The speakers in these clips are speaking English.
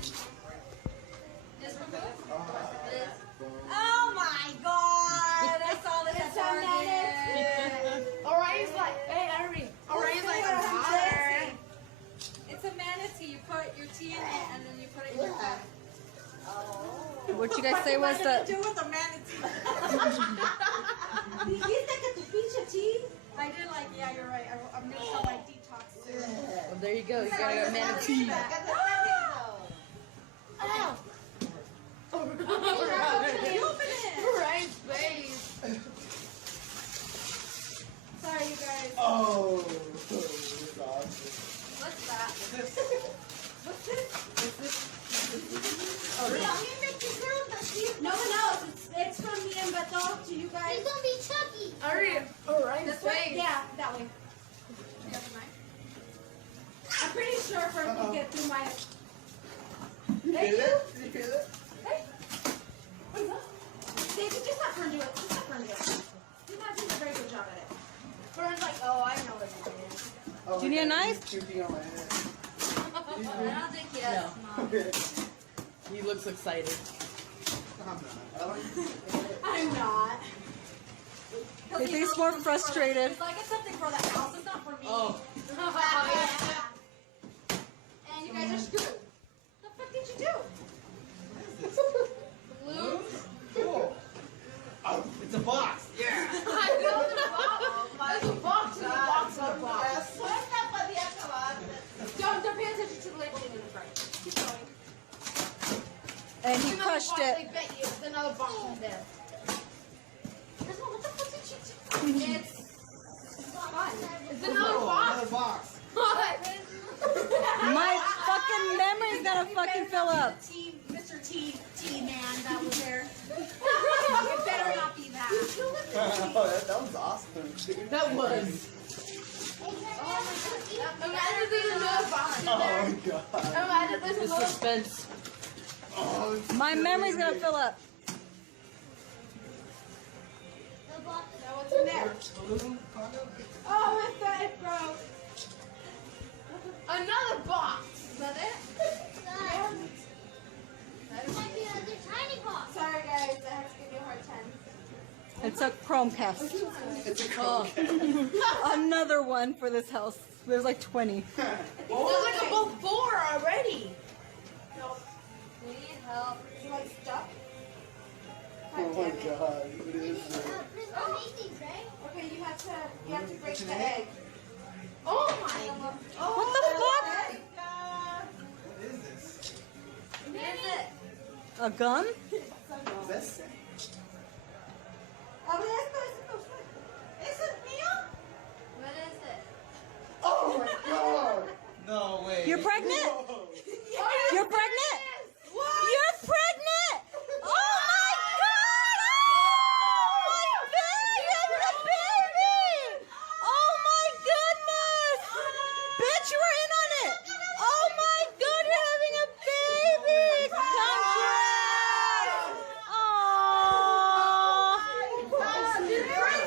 Just remove. Oh my god! I saw this at Target. Orion's like, hey, Irene. Orion's like a daughter. It's a manatee. You put your tea in it and then you put it in your bag. What you guys say was What the? do with a manatee? ¿Dijiste que tu pinche tea? I did like, yeah, you're right. I'm gonna start my detox soon. Well, there you go. You got a manatee. Ow. You open it. Orion's face. Sorry, you guys. Oh, that's awesome. What's that? What's this? Oh, No one else. It's from me and Beto to you guys. It's gonna be Chucky. Orion's This way? face. Yeah, that way. I'm pretty sure first you get through my. You hear that? Did you hear that? Hey. What is that? David, just have Fern do it. Just have Fern do it. He's not doing a very good job at it. Fern's like, oh, I know what it is. Oh, Do you need a my God, knife? he's puking on my hand. I don't think he does. Mom. He looks excited. I'm not. I don't. I'm not. He thinks more frustrated. It's like it's something for the house. It's not for me. Oh. And you guys are screwed. The fuck did you do? Cool. Oh, it's a box. Yeah. I know the box. There's a box in the box of the box. Don't pay attention to the labeling in the front. Keep going. And he Another crushed box, it. I bet you there's another box in there. Prisma, what the fuck did you do? It's fun. It's another box. Another box. What? My fucking memory's gonna fucking fill up. Mr. T man that was there. It better not be that. Oh, that was awesome. That was. Imagine there's another box in Oh there. my god. Imagine there's The another. suspense. Oh, it's My memory's gonna fill up. The box. Now what's in there? Oh, it broke. Another box. Is that it? It might be another tiny box. Sorry guys, I have to give you a hard time. It's a Chromecast. It's a Oh. Another one for this house. There's like 20. There's like about 4 already. We need help. Is it like stuck? Oh my god, what is this? Prisma makes these, right? Okay, you have to break the egg. Oh my. What the fuck? What is this? What is it? A gun? What's that say? Abre esto. ¿Es el mío? What is it? Oh my god! No way. You're pregnant? You're pregnant? You're pregnant! Oh my god! Oh my baby! The baby! Oh my goodness! Bitch, you were in on it! Oh my god, you're having a baby! Congrats! Aww! Oh,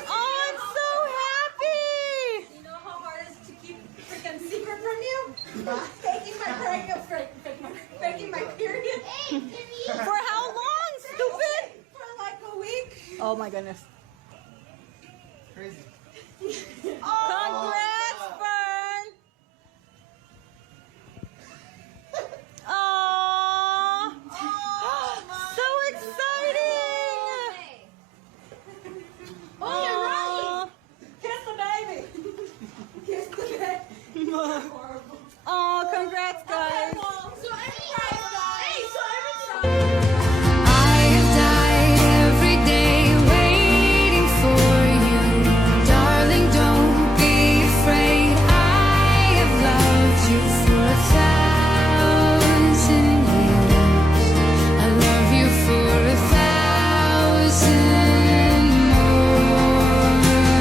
I'm so happy! You know how hard it is to keep freaking secret from you? Faking my period. Hey, Timmy. For how long, stupid? For like a week. Oh my goodness.